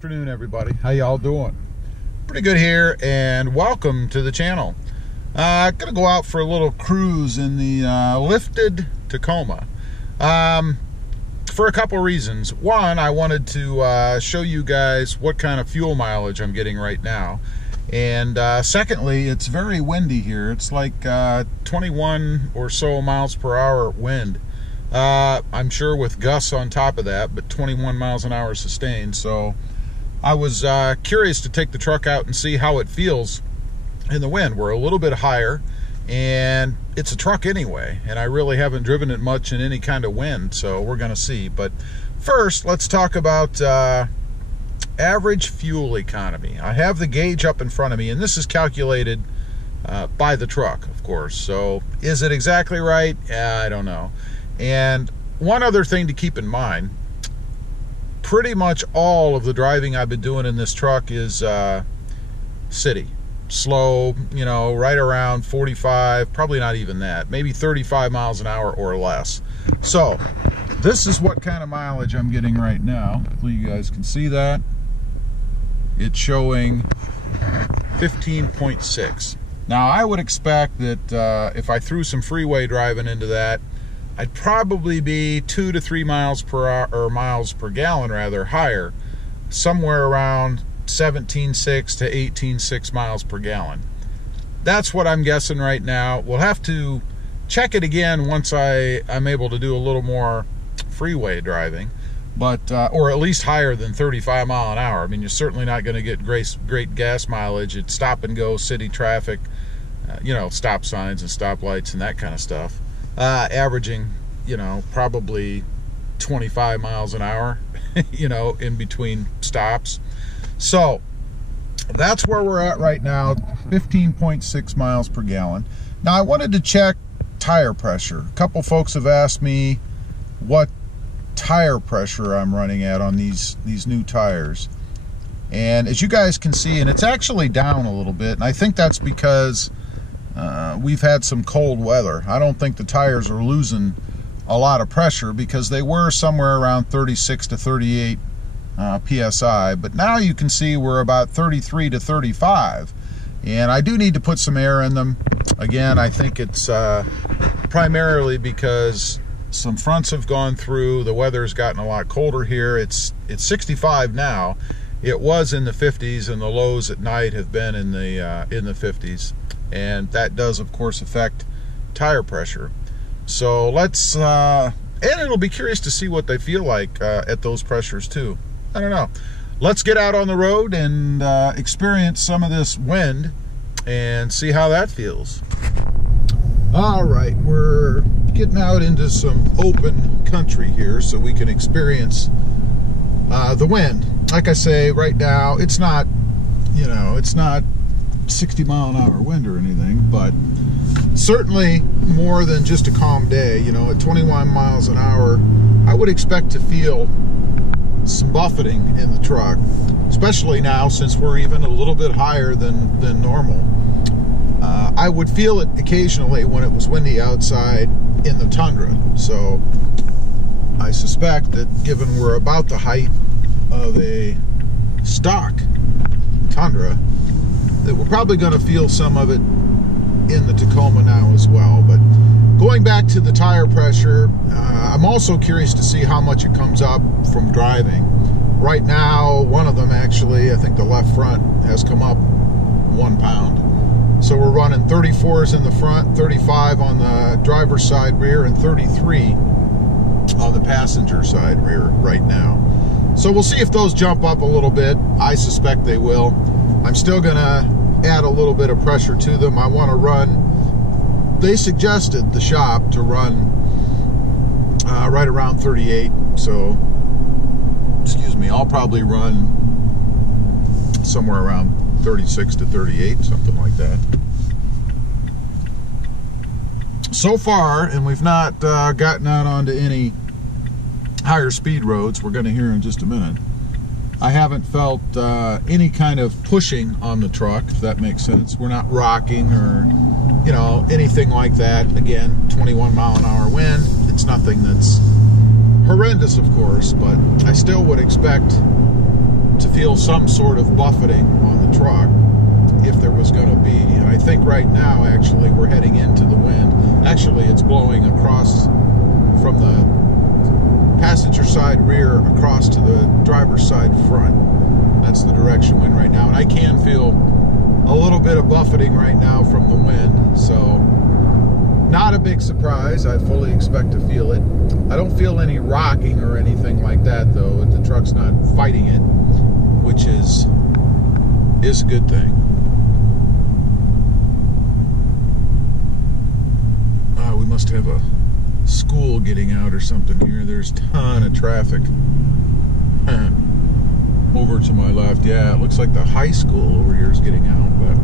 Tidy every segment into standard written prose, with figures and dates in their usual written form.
afternoon, everybody. How y'all doing? Pretty good here, and welcome to the channel. Gonna go out for a little cruise in the lifted Tacoma for a couple reasons. One, I wanted to show you guys what kind of fuel mileage I'm getting right now, and secondly, it's very windy here. It's like 21 or so miles per hour wind. I'm sure with gusts on top of that, but 21 miles an hour sustained. So I was curious to take the truck out and see how it feels in the wind. We're a little bit higher, and it's a truck anyway, and I really haven't driven it much in any kind of wind, so we're gonna see. But first, let's talk about average fuel economy. I have the gauge up in front of me, and this is calculated by the truck, of course. So is it exactly right? I don't know. And one other thing to keep in mind, pretty much all of the driving I've been doing in this truck is city. Slow, you know, right around 45, probably not even that, maybe 35 miles an hour or less. So this is what kind of mileage I'm getting right now. Hopefully you guys can see that. It's showing 15.6. Now I would expect that if I threw some freeway driving into that, I'd probably be 2 to 3 miles per hour, or miles per gallon rather, higher, somewhere around 17.6 to 18.6 miles per gallon. That's what I'm guessing right now. We'll have to check it again once I'm able to do a little more freeway driving, but or at least higher than 35 mile an hour. I mean, you're certainly not going to get great gas mileage at stop and go city traffic, you know, stop signs and stoplights and that kind of stuff. Averaging, you know, probably 25 miles an hour, you know, in between stops. So that's where we're at right now, 15.6 miles per gallon. Now I wanted to check tire pressure. A couple folks have asked me what tire pressure I'm running at on these new tires. And as you guys can see, and it's actually down a little bit, and I think that's because we've had some cold weather. I don't think the tires are losing a lot of pressure because they were somewhere around 36 to 38 psi, but now you can see we're about 33 to 35, and I do need to put some air in them. Again, I think it's primarily because some fronts have gone through, the weather's gotten a lot colder here. It's 65 now. It was in the 50s, and the lows at night have been in the 50s. And that does, of course, affect tire pressure. So let's, and it'll be curious to see what they feel like at those pressures too. I don't know. Let's get out on the road and experience some of this wind and see how that feels. All right, we're getting out into some open country here so we can experience the wind. Like I say, right now, it's not, you know, it's not 60 mile an hour wind or anything, but certainly more than just a calm day. You know, at 21 miles an hour, I would expect to feel some buffeting in the truck, especially now since we're even a little bit higher than normal. I would feel it occasionally when it was windy outside in the tundra. So I suspect that given we're about the height of a stock tundra, that we're probably going to feel some of it in the Tacoma now as well. But going back to the tire pressure, I'm also curious to see how much it comes up from driving. Right now, one of them actually, I think the left front, has come up 1 pound. So we're running 34s in the front, 35 on the driver's side rear, and 33 on the passenger side rear right now. So we'll see if those jump up a little bit. I suspect they will. I'm still gonna add a little bit of pressure to them. I want to run, they suggested, the shop, to run right around 38. So, excuse me, I'll probably run somewhere around 36 to 38, something like that. So far, and we've not gotten out onto any higher speed roads, we're going to hear in just a minute, I haven't felt any kind of pushing on the truck, if that makes sense. We're not rocking or, you know, anything like that. Again, 21 mile an hour wind. It's nothing that's horrendous, of course, but I still would expect to feel some sort of buffeting on the truck if there was going to be. And I think right now, actually, we're heading into the wind. Actually, it's blowing across from the passenger side rear across to the driver's side front. That's the direction wind right now. And I can feel a little bit of buffeting right now from the wind. So not a big surprise. I fully expect to feel it. I don't feel any rocking or anything like that, though. The truck's not fighting it, which is a good thing. We must have a school getting out or something here. There's a ton of traffic. Over to my left. Yeah, it looks like the high school over here is getting out, but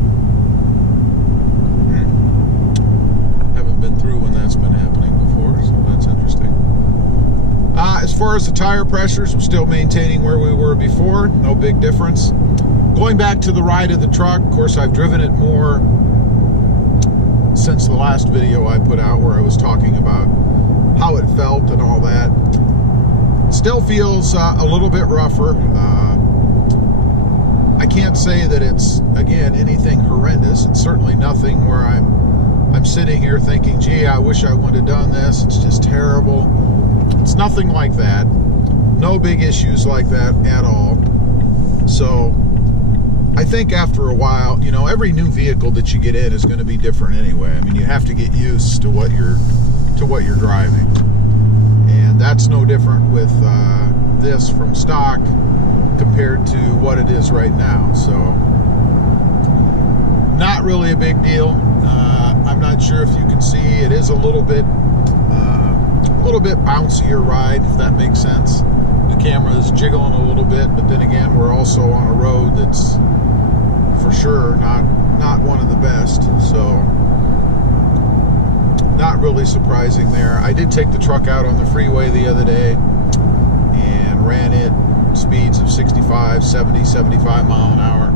haven't been through when that's been happening before, so that's interesting. As far as the tire pressures, I'm still maintaining where we were before. No big difference. Going back to the ride of the truck, of course, I've driven it more since the last video I put out where I was talking about how it felt and all that. Still feels a little bit rougher. I can't say that it's, again, anything horrendous. It's certainly nothing where I'm sitting here thinking, gee, I wish I would have done this. It's just terrible. It's nothing like that. No big issues like that at all. So I think after a while, you know, every new vehicle that you get in is going to be different anyway. I mean, you have to get used to what you're driving. And that's no different with this from stock compared to what it is right now. So not really a big deal. I'm not sure if you can see, it is a little bit bouncier ride, if that makes sense. The camera is jiggling a little bit, but then again, we're also on a road that's for sure not one of the best. So not really surprising there. I did take the truck out on the freeway the other day and ran it speeds of 65, 70, 75 mile an hour,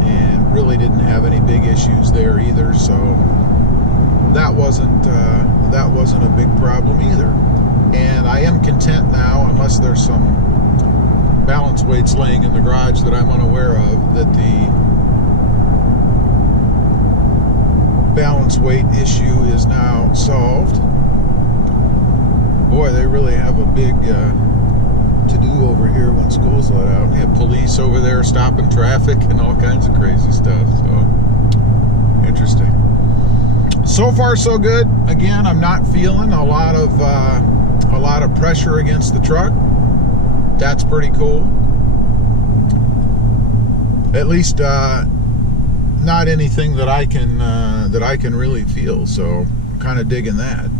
and really didn't have any big issues there either. So that wasn't a big problem either. And I am content now, unless there's some balance weights laying in the garage that I'm unaware of, that the balance weight issue is now solved. Boy, they really have a big to-do over here when school's let out. We have police over there stopping traffic and all kinds of crazy stuff. So interesting. So far, so good. Again, I'm not feeling a lot of pressure against the truck. That's pretty cool. At least not anything that I can really feel. So kind of digging that.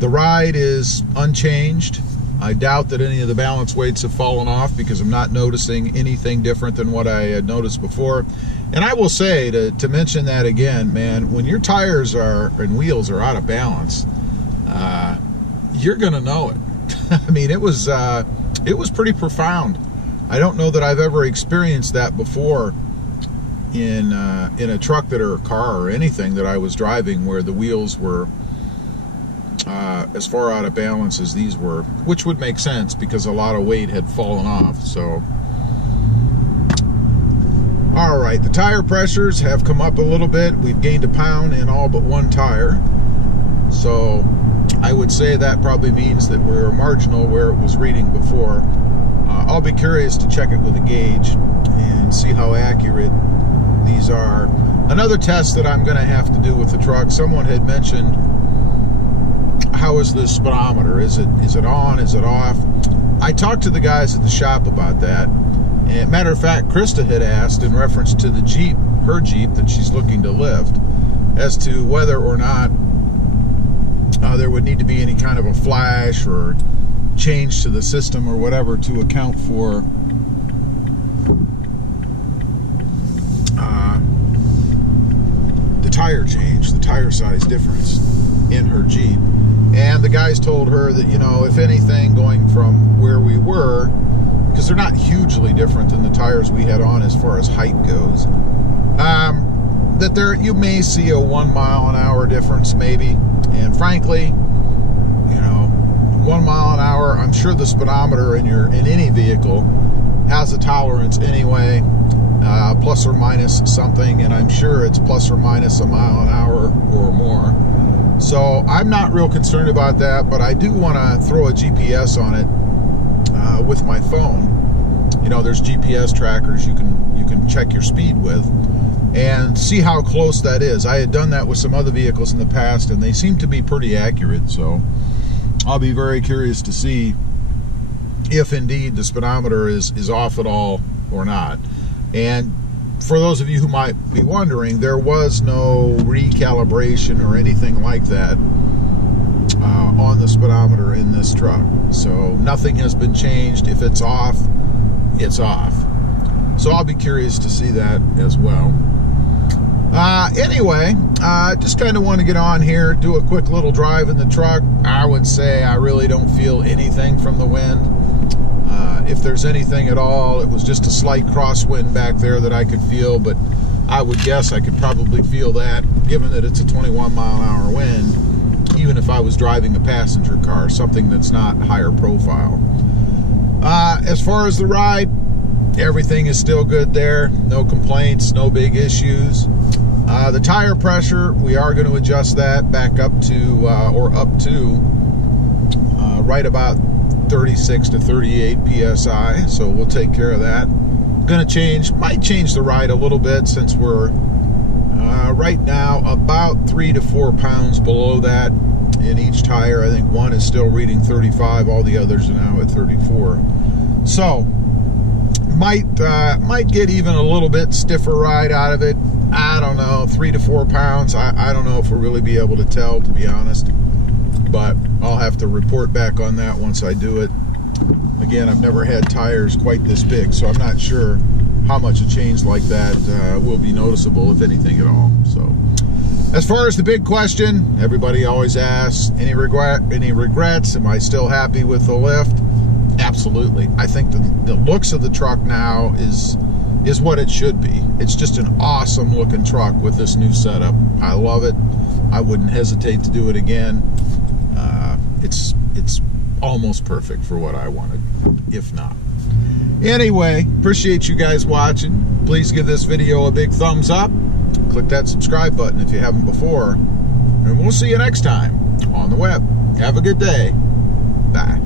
The ride is unchanged. I doubt that any of the balance weights have fallen off because I'm not noticing anything different than what I had noticed before. And I will say, to mention that again, man, when your tires and wheels are out of balance, you're gonna know it. I mean, it was pretty profound. I don't know that I've ever experienced that before in a truck or a car or anything that I was driving, where the wheels were as far out of balance as these were, which would make sense because a lot of weight had fallen off. So all right, the tire pressures have come up a little bit. We've gained a pound in all but one tire. So I would say that probably means that we're marginal where it was reading before. I'll be curious to check it with a gauge and see how accurate these are. Another test that I'm going to have to do with the truck, someone had mentioned, how is this speedometer? Is it on? Is it off? I talked to the guys at the shop about that. And matter of fact, Krista had asked in reference to the Jeep, her Jeep that she's looking to lift, as to whether or not there would need to be any kind of a flash or change to the system or whatever to account for the tire change, the tire size difference in her Jeep. And the guys told her that, you know, if anything, going from where we were, because they're not hugely different than the tires we had on as far as height goes, that there you may see a 1 mile an hour difference maybe. And frankly, you know, 1 mile an hour, I'm sure the speedometer in any vehicle has a tolerance anyway, plus or minus something, and I'm sure it's plus or minus a mile an hour or more. So I'm not real concerned about that, but I do want to throw a GPS on it with my phone. You know, there's GPS trackers you can check your speed with and see how close that is. I had done that with some other vehicles in the past, and they seem to be pretty accurate. So I'll be very curious to see if indeed the speedometer is off at all or not. And for those of you who might be wondering, there was no recalibration or anything like that on the speedometer in this truck. So nothing has been changed. If it's off, it's off. So I'll be curious to see that as well. Anyway, just kind of want to get on here, do a quick little drive in the truck. I would say I really don't feel anything from the wind. If there's anything at all, it was just a slight crosswind back there that I could feel, but I would guess I could probably feel that, given that it's a 21-mile-an-hour wind, even if I was driving a passenger car, something that's not higher profile. As far as the ride, everything is still good there. No complaints, no big issues. The tire pressure, we are going to adjust that back up to, or up to, right about 36 to 38 PSI. So we'll take care of that. Might change the ride a little bit, since we're right now about 3 to 4 pounds below that in each tire. I think one is still reading 35, all the others are now at 34. So might get even a little bit stiffer ride out of it. I don't know, 3 to 4 pounds. I don't know if we'll really be able to tell, to be honest, but I'll have to report back on that once I do it. Again, I've never had tires quite this big, so I'm not sure how much a change like that will be noticeable, if anything at all. So as far as the big question, everybody always asks, any regrets? Am I still happy with the lift? Absolutely. I think the looks of the truck now is what it should be. It's just an awesome looking truck with this new setup. I love it. I wouldn't hesitate to do it again. It's almost perfect for what I wanted, if not. Anyway, appreciate you guys watching. Please give this video a big thumbs up. Click that subscribe button if you haven't before. And we'll see you next time on the web. Have a good day. Bye.